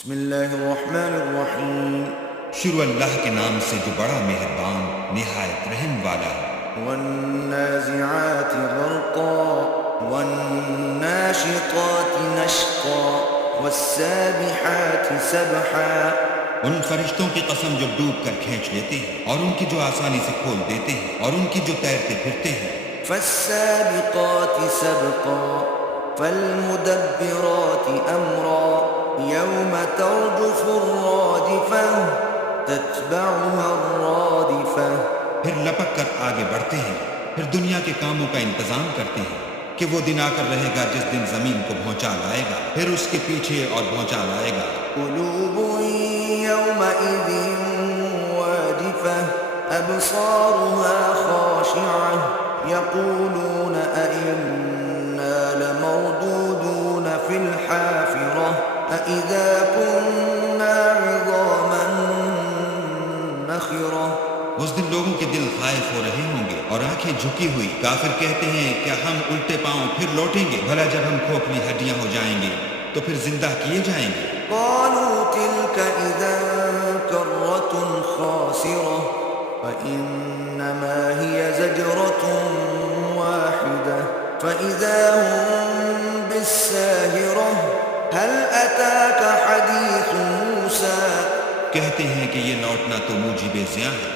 بسم اللہ الرحمن الرحیم شروع اللہ کے نام سے جو بڑا مہربان نہایت رحم والا ہے۔ والنازعات غرقا والناشطات نشطا والسابحات سبحا ان فرشتوں کی قسم جو ڈوب کر کھینچ لیتے ہیں اور ان کی جو آسانی سے کھول دیتے ہیں اور ان کی جو تیرتے پھرتے ہیں۔ فالسابقات سبقا فالمدبرات امرا يوم ترجف الرادفة تتبعها الرادفة پھر لپک کر آگے بڑھتے ہیں، پھر دنیا کے کاموں کا انتظام کرتے ہیں کہ وہ دن آ کر رہے گا جس دن زمین کو بھونچا لائے گا، پھر اس کے پیچھے اور بھونچا لائے گا۔ قلوب يومئذ واجفة أبصارها خاشعة يقولون أئنا لمردودون في الحافرة أئذا كنا عظاما نخرة۔ اس دن لوگوں کے دل خائف ہو رہے ہوں گے اور آنکھیں جھکی ہوئی، کافر کہتے ہیں کہ ہم الٹے پاؤں پھر لوٹیں گے، بھلا جب ہم کھوکھلی ہڈیاں ہو جائیں گے تو پھر زندہ کیے جائیں گے۔ قالوا تلك إذا كرة خاسرة فإنما هي زجرة واحدة فإذا هم بالساهرة هل أتاك حديث موسى۔ کہتے ہیں کہ یہ لوٹنا تو موجب زیاں ہے،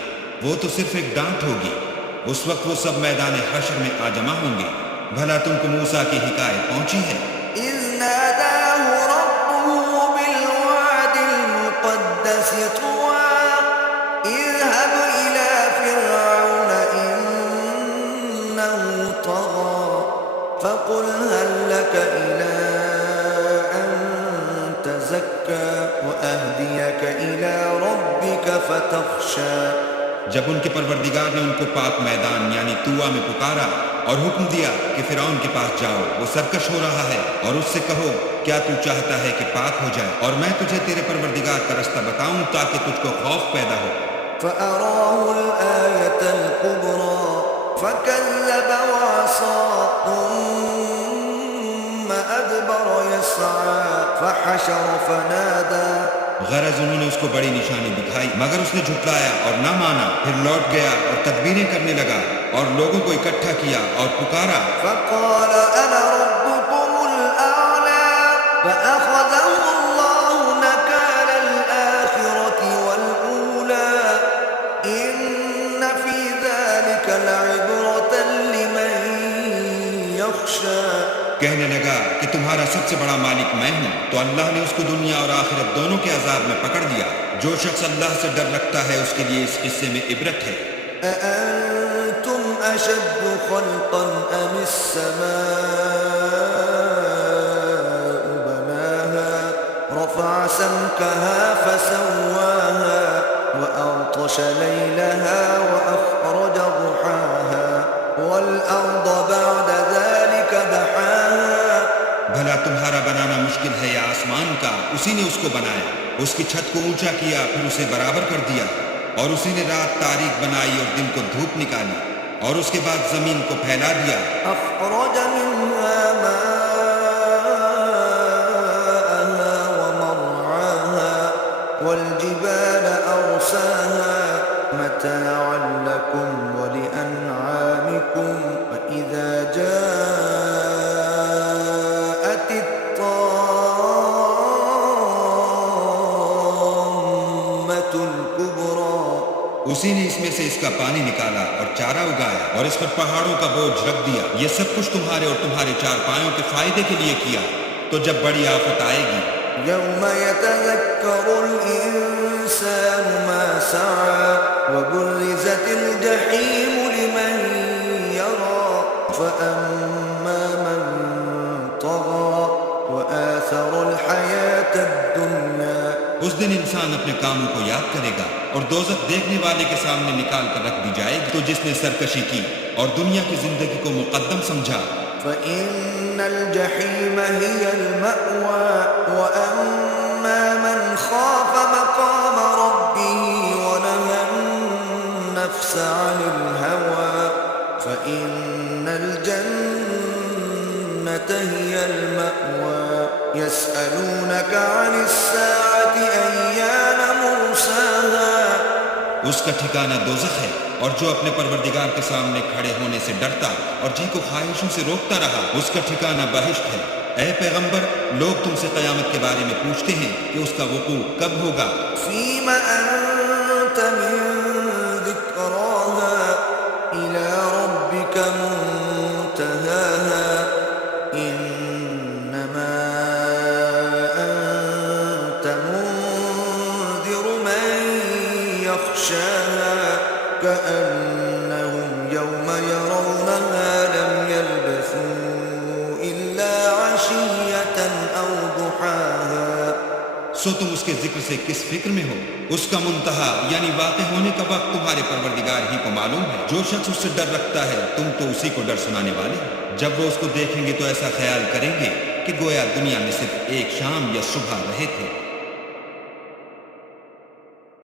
وہ تو صرف ایک ڈانٹ ہوگی، اس وقت وہ سب میدان حشر میں آ جمع ہوں گے، بھلا تم کو موسیٰ کی حکایت پہنچی ہے؟ إذ ناداه ربه بالواد المقدس طوى اذهب إلى فرعون إنه طغى فقل هل لك إلى أن تزكى وأهديك إلى ربك فتخشى۔ جب ان کے پروردگار نے ان کو پاک میدان یعنی طویٰ میں پکارا اور حکم دیا کہ فرعون کے پاس جاؤ، وہ سرکش ہو رہا ہے، اور اس سے کہو کیا تو چاہتا ہے کہ پاک ہو جائے اور میں تجھے تیرے پروردگار کا رستہ بتاؤں تاکہ تجھ کو خوف پیدا ہو۔ فأراه الآية الكبرى فكذب وعصى ثم أدبر يسعى فحشر فنادى۔ غرض انہوں نے اس کو بڑی نشانی دکھائی مگر اس نے جھٹلایا اور نہ مانا، پھر لوٹ گیا اور تدبیریں کرنے لگا اور لوگوں کو اکٹھا کیا اور پکارا۔ فقال أنا ربكم الأعلى فأخذه الله نكال الآخرة والأولى إن في ذلك لعبرة لمن يخشى۔ کہنے لگا کہ تمہارا سب سے بڑا مالک میں ہوں، تو اللہ نے اس کو دنیا اور آخرت دونوں کے عذاب میں پکڑ لیا۔ جو شخص اللہ سے ڈر رکھتا ہے اس کے لیے اس قصے میں عبرت ہے۔ أأنتم أشد خلقا أم السماء بناها رفع سمكها فسواها وأغطش ليلها وأخرج ضحاها والأرض بعد ذلك دحاها۔ بھلا تمہارا بنانا مشکل ہے یا آسمان کا؟ اسی نے اس کو بنایا، اس کی چھت کو اونچا کیا، پھر اسے برابر کر دیا، اور اسی نے رات تاریک بنائی اور دن کو دھوپ نکالی، اور اس کے بعد زمین کو پھیلا دیا۔ أخرج منها ماءها ومرعاها والجبال أرساها متاعا لكم ولأنعامكم فإذا جاءت اسی نے اس میں سے اس کا پانی نکالا اور چارہ اگایا اور اس پر پہاڑوں کا بوجھ رکھ دیا، یہ سب کچھ تمہارے اور تمہارے چار پایوں کے فائدے کے لیے کیا۔ تو جب بڑی آفت آئے گی، یوم یتذکر الانسان ما سعى وبرزت الجحیم لمن یرى فأما من طغى وآثر الحیاة الدنیا۔ اس دن انسان اپنے کاموں کو یاد کرے گا اور دوزخ دیکھنے والے کے سامنے نکال کر رکھ دی جائے گی۔ تو جس نے سرکشی کی اور دنیا کی زندگی کو مقدم سمجھا، فإن الجحیم هی المأوى وأما من خاف مقام ربه ونهى النفس عن الهوى فإن الجنة هي المأوى۔ يسألونك عن الساعة أيان مرساها اس کا ٹھکانہ دوزخ ہے، اور جو اپنے پروردگار کے سامنے کھڑے ہونے سے ڈرتا اور جن کو خواہشوں سے روکتا رہا اس کا ٹھکانہ بہشت ہے۔ اے پیغمبر، لوگ تم سے قیامت کے بارے میں پوچھتے ہیں کہ اس کا وقوع کب ہوگا۔ فيم أنت من ذكراها إلى ربك منتهاها إنما أنت منذر من يخشاها كأنهم يوم يرونها لم يلبثوا إلا عشية أو ضحاها۔ سو تم اس کے ذکر سے کس فکر میں ہو؟ اس کا منتہا یعنی واقع ہونے کا وقت تمہارے پروردگار ہی کو معلوم ہے۔ جو شخص اس سے ڈر رکھتا ہے تم تو اسی کو ڈر سنانے والے ہو۔ جب وہ اس کو دیکھیں گے تو ایسا خیال کریں گے کہ گویا دنیا میں صرف ایک شام یا صبح رہے تھے۔